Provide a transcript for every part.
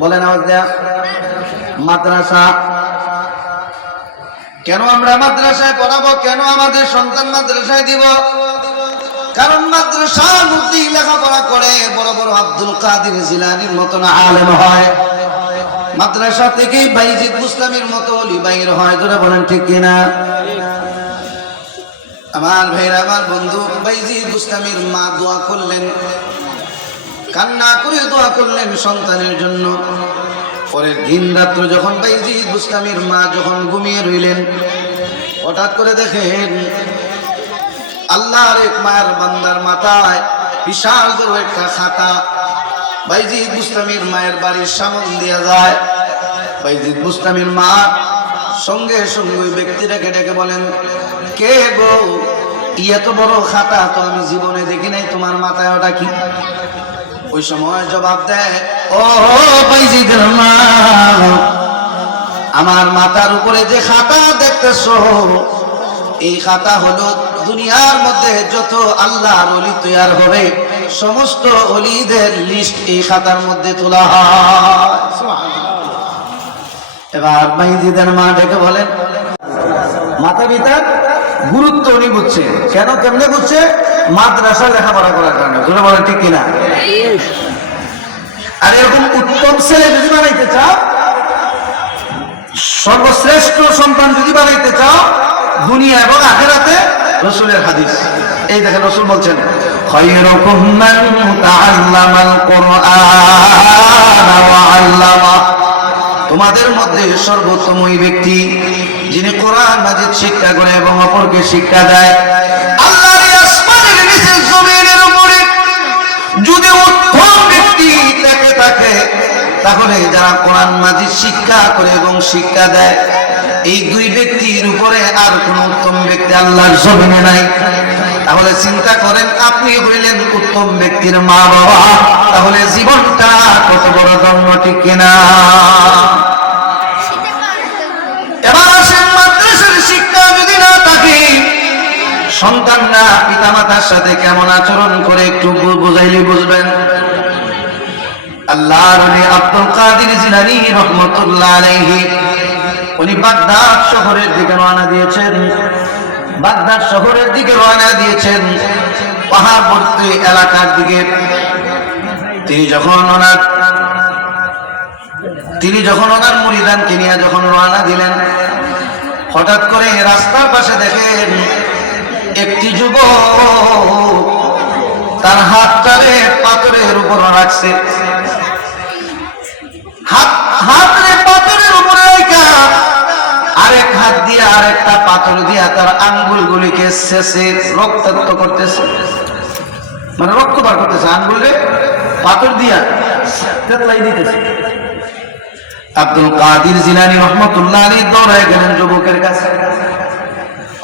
বলেন আওয়াজ দেয়া। মাদ্রাসা। কেন আমরা মাদ্রাসায় পড়াবো? কেন আমাদের সন্তান মাদ্রাসায় দিব? কারণ মাদ্রাসার মধ্যে লেখাপড়া করে বড় বড় আব্দুল কাদের জিলানীর মতন আলেম হয়। মাদ্রাসা থেকে বাইজিদ বুস্তামির মতো ওলি বাইর হয়। জোরে বলেন ঠিক কিনা? আমার ভাইরা, আমার বন্ধু, বাইজিদ বুস্তামির মা দোয়া করলেন, কান্না করে দোয়া করলেন সন্তানের জন্য। পরের দিন রাত্র যখন বাইজিদ বুস্তামির মা যখন ঘুমিয়ে রইলেন, হঠাৎ করে দেখেন আল্লাহর এক মায়ের বান্দার মাথায় বিশাল বড় একটা খাতা বাইজিদ বুস্তামির মায়ের বাড়ির সামনে দিয়ে যায়। বাইজিদ বুস্তামির মা সঙ্গে সঙ্গে ব্যক্তিটাকে ডেকে বলেন, কে গো, এত বড় খাতা তো আমি জীবনে দেখি নাই, তোমার মাথায় ওটা কি? ওই সময় জবাব দেয়, ও বাইজিদের মা, আমার মাথার উপরে যে খাতা দেখতেছো, এই খাতা হলো দুনিয়ার মধ্যে যত আল্লাহর ওলি তৈয়ার হবে সমস্ত ওলিদের লিস্ট এই খাতার মধ্যে তোলা হয়। এবার বাইজিদের মা ডেকে বলেন, মাতা পিতার গুরুত্ব উনি বুঝছে। কেন, কেমনে বুঝছে? মাদ্রাসা লেখাপড়া করার কারণে। তোমরা বলেন ঠিক কিনা? আর এরকম উত্তম ছেলে যদি বানাইতে চাও, সর্বশ্রেষ্ঠ সন্তান যদি বানাইতে চাও দুনিয়া এবং আখিরাতে, রাসূলের হাদিস। এই দেখেন রাসূল বলছেন, খায়রুকুম মান তাআল্লামাল কুরআন ওয়া আল্লামা। তোমাদের মধ্যে সর্বোত্তম ওই ব্যক্তি যিনি কোরআন মাজিদ শিক্ষা করে এবং অপরকে শিক্ষা দেয়। আল্লাহর আসমানের নিচে জমিনের উপরে যদি উত্তম ব্যক্তি থাকে তাহলে যারা কোরআন মাজিদ শিক্ষা করে এবং শিক্ষা দেয়, এই দুই ব্যক্তির উপরে আর কোন উত্তম ব্যক্তি আল্লাহর জমিনে নাই। তাহলে চিন্তা করেন, আপনি হইলেন উত্তম ব্যক্তির মা বাবা, তাহলে জীবনটা কত বড় ধন্য, ঠিক কিনা? এবার আসেন, মাদ্রাসার শিক্ষা যদি না থাকে, সন্তানরা পিতামাতার সাথে কেমন আচরণ করে একটু বুঝাইলে বুঝবেন। আল্লাহর ওলি আব্দুল কাদের জিলানী রাহমাতুল্লাহ আলাইহি উনি বাগদাদ শহরের দিকে রওনা দিয়েছেন। বাগদাদ শহরের দিকে রওনা দিয়েছেন, পাহাড়বর্তী এলাকার দিকে। তিনি যখন ওনার মুরিদানকে নিয়ে যখন রওনা দিলেন, হঠাৎ করে রাস্তার পাশে দেখেন একটি যুবক তার হাতটারে পাথরের উপর রাখছে। হাতরে পাথরের উপরে রাখা আরেক হাত দিয়ে আরেকটা পাথর দিয়া তার আঙ্গুলগুলিকে শেষে রক্তাক্ত করতেছে, মানে রক্ত বার করতেছে, আঙ্গুলে পাথর দিয়া তেতলাই দিতেছে। আব্দুল কাদের জিলানী রাহমাতুল্লাহ আলাইহি দৌড়ায় গেলেন যুবকের কাছে।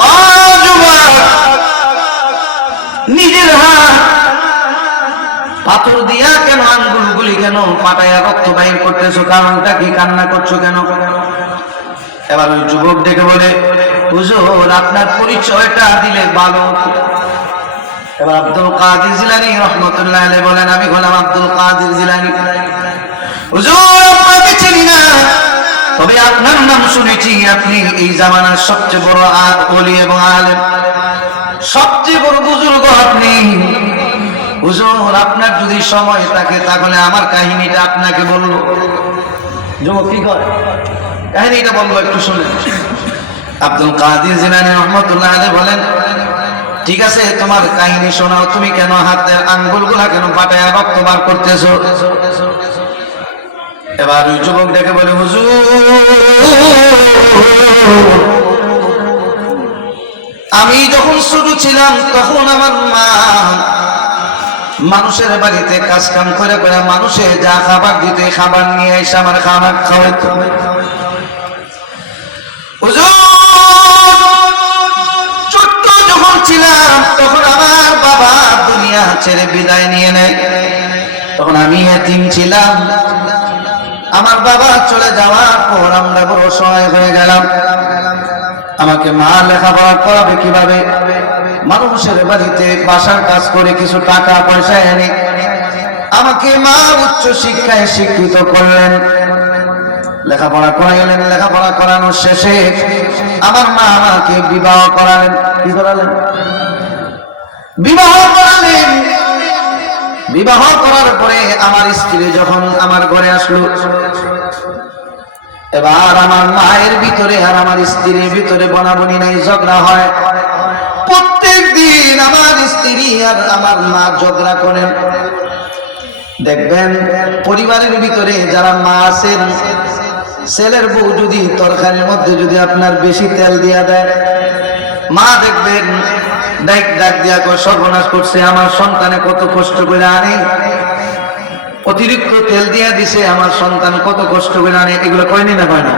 ও যুবক, নিজের হাত পাথর দিয়া কেন আঙ্গুলগুলি কেন ফাটাইয়া রক্ত বাইর করতেছো? কারণটা কি? কান্না করছো কেন? এবার ওই যুবক ডেকে বলে, হুজুর, আপনার পরিচয়টা দিলে ভালো হতো। এবার আব্দুল কাদের জিলানী রাহমাতুল্লাহ আলাইহি বলেন, আমি হলাম আব্দুল কাদের জিলানী। হুজুর, আপনাকে চিনি না, তবে আপনার নাম শুনেছি, আপনি এই জামানার সবচেয়ে বড় ওলি এবং আলেম, সবচেয়ে বড় বুজুর্গ আপনি। হুজুর, আপনার যদি সময় থাকে তাহলে আমার কাহিনীটা আপনাকে বলবো। যুবক কি করে? কাহিনীটা বলবো, একটু শুনেন। আব্দুল কাদের জিলানী রাহমাতুল্লাহ আলাইহি বলেন, ঠিক আছে, তোমার কাহিনী শোনাও। তুমি কেন হাতের আঙ্গুলগুলা কেন ফাটায়া রক্ত বার করতেছো? এবার ওই যুবক ডেকে বলে, হুজুর, আমি যখন ছোট ছিলাম তখন আমার মা মানুষের বাড়িতে কাজ কাম করে করে মানুষে যা খাবার দিতে খাবার নিয়ে এসে আমার খাবার খাওয়াইতো। ছোট্ট যখন ছিলাম তখন আমার বাবা দুনিয়া ছেড়ে বিদায় নিয়ে নেয়, তখন আমি এতিম ছিলাম। আমার বাবা চলে যাওয়ার পর আমরা বড় অসহায় হয়ে গেলাম। আমাকে মা লেখাপড়া করাবে কিভাবে? মানুষের বাড়িতে বাসার কাজ করে কিছু টাকা পয়সা এনে আমাকে মা উচ্চ শিক্ষায় শিক্ষিত করলেন, লেখাপড়া করাইলেন। লেখাপড়া করানোর শেষে আমার মা আমাকে বিবাহ করালেন। কি করালেন? বিবাহ করালেন। বিবাহ করার পরে আমার স্ত্রী যখন আমার ঘরে আসলো, এবার আমার মায়ের ভিতরে আর আমার স্ত্রীর ভিতরে বনাবনি নাই, ঝগড়া হয়। প্রত্যেক দিন আমার স্ত্রী আর আমার মা ঝগড়া করেন। দেখবেন পরিবারের ভিতরে যারা মা আছেন, ছেলের বউ যদি তরকারির মধ্যে যদি আপনার বেশি তেল দিয়া দেয়, মা দেখবেন ডাক দিয়া কয় সর্বনাশ করছে, আমার সন্তানে কত কষ্ট করে আনে, অতিরিক্ত তেল দিয়া দিছে, আমার সন্তান কত কষ্ট করে আনে। এগুলো কয়নি না কয় না?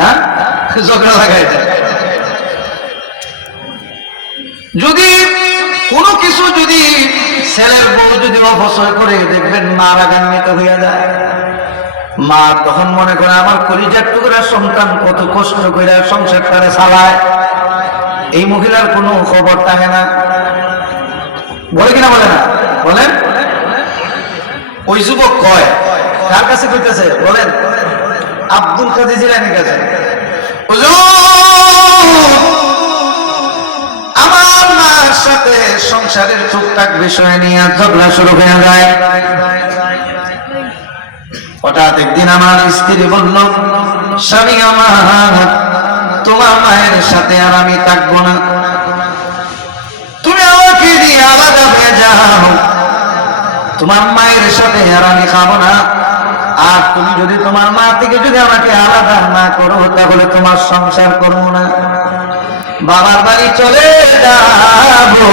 হ্যাঁ, ঝগড়া লাগাই দেয়। যদি কোনো কিছু যদি ছেলের বউ যদি অপচয় করে, দেখবেন মা রাগান্বিত হইয়া যায়। মা তখন মনে করে আমার কলিজার টুকরা সন্তান কত কষ্ট করে সংসারটারে চালায়, এই মহিলার কোনো খবর থাকে না। বলে কিনা বলে না? বলেন। ওই যুবক কয়, কার কাছে কইতেছে বলেন? আব্দুল কাদের জিলানীর কাছে। আমার মার সাথে সংসারের টুকটাক বিষয় নিয়ে ঝগড়া শুরু হয়ে যায়। হঠাৎ একদিন আমার স্ত্রী বলল, স্বামী আমার, তোমার মায়ের সাথে আর আমি থাকবো না, তুমি আমাকে দিয়ে আলাদা হয়ে যাও, তোমার মায়ের সাথে আর আমি খাবো না। আর তুমি যদি তোমার মা থেকে যদি আমাকে আলাদা না করো, তাহলে তোমার সংসার করবো না, বাবার বাড়ি চলে যাবো।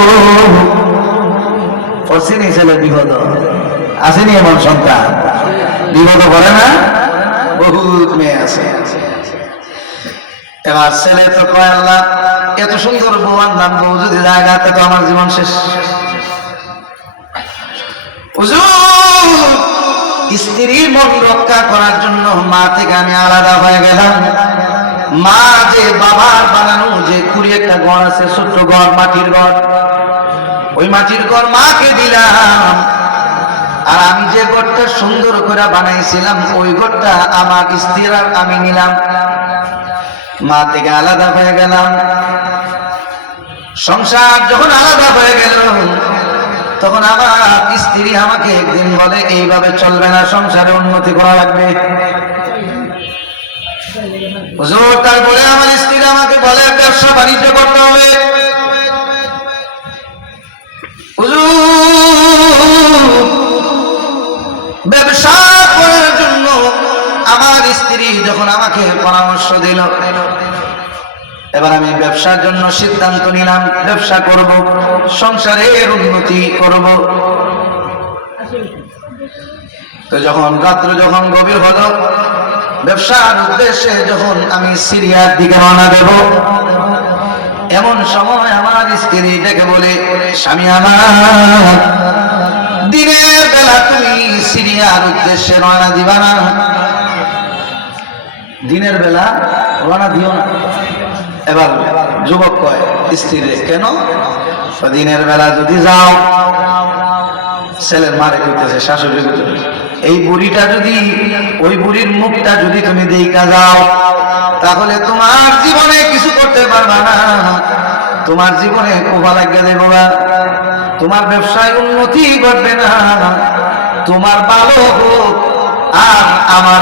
অসিনি ছেলে বিপদ আসেনি, এমন সন্তান বিপদ করে না? বহুত মেয়ে আছে। এবার ছেলে তো কয়, আল্লাহ এত সুন্দর বউ আনলাম, বউ যদি জায়গাতে তো আমার জীবন শেষ। স্ত্রীর মন রক্ষা করার জন্য মা থেকে আমি আলাদা হয়ে গেলাম। মা যে বাবার বানানো যে কুড়ি একটা ঘর আছে, ছোট্ট ঘর, মাটির ঘর, ওই মাটির ঘর মাকে দিলাম। আর আমি যে ঘরটা সুন্দর করে বানাইছিলাম, ওই ঘরটা আমার স্ত্রী আর আমি নিলাম। মা থেকে আলাদা হয়ে গেলাম। সংসার যখন আলাদা হয়ে গেল, তখন আমার স্ত্রী আমাকে একদিন বলে, এইভাবে চলবে না, সংসারে উন্নতি করা লাগবে। হুজুর, তারপরে আমার স্ত্রী আমাকে বলে, ব্যবসা বাণিজ্য করতে হবে। হুজুর, ব্যবসা করার জন্য আমার স্ত্রী যখন আমাকে পরামর্শ দিল, এবার আমি ব্যবসার জন্য সিদ্ধান্ত নিলাম, ব্যবসা করব, সংসারের উন্নতি করব। তো যখন রাত্র যখন গভীর হলো, ব্যবসার উদ্দেশ্যে যখন আমি সিরিয়ার দিকে রওনা দেব, এমন সময় আমার স্ত্রী ডেকে বলে, স্বামী আমার, দিনের বেলা তুমি সিরিয়ার উদ্দেশ্যে রওনা দিবা না, দিনের বেলা রওনা দিও না। এবার যুবক কয় স্ত্রী, কেন? দিনের বেলা যদি যাও, ছেলের মারে কইতেছে, শাশুড়ি কইতেছে, এই বুড়িটা যদি, ওই বুড়ির মুখটা যদি তুমি দেখা যাও, তাহলে তোমার জীবনে কিছু করতে পারবা না, তোমার জীবনে কোভা লাগিয়ে দেবো, তোমার ব্যবসায় উন্নতি ঘটবে না, তোমার ভালো হোক আর আমার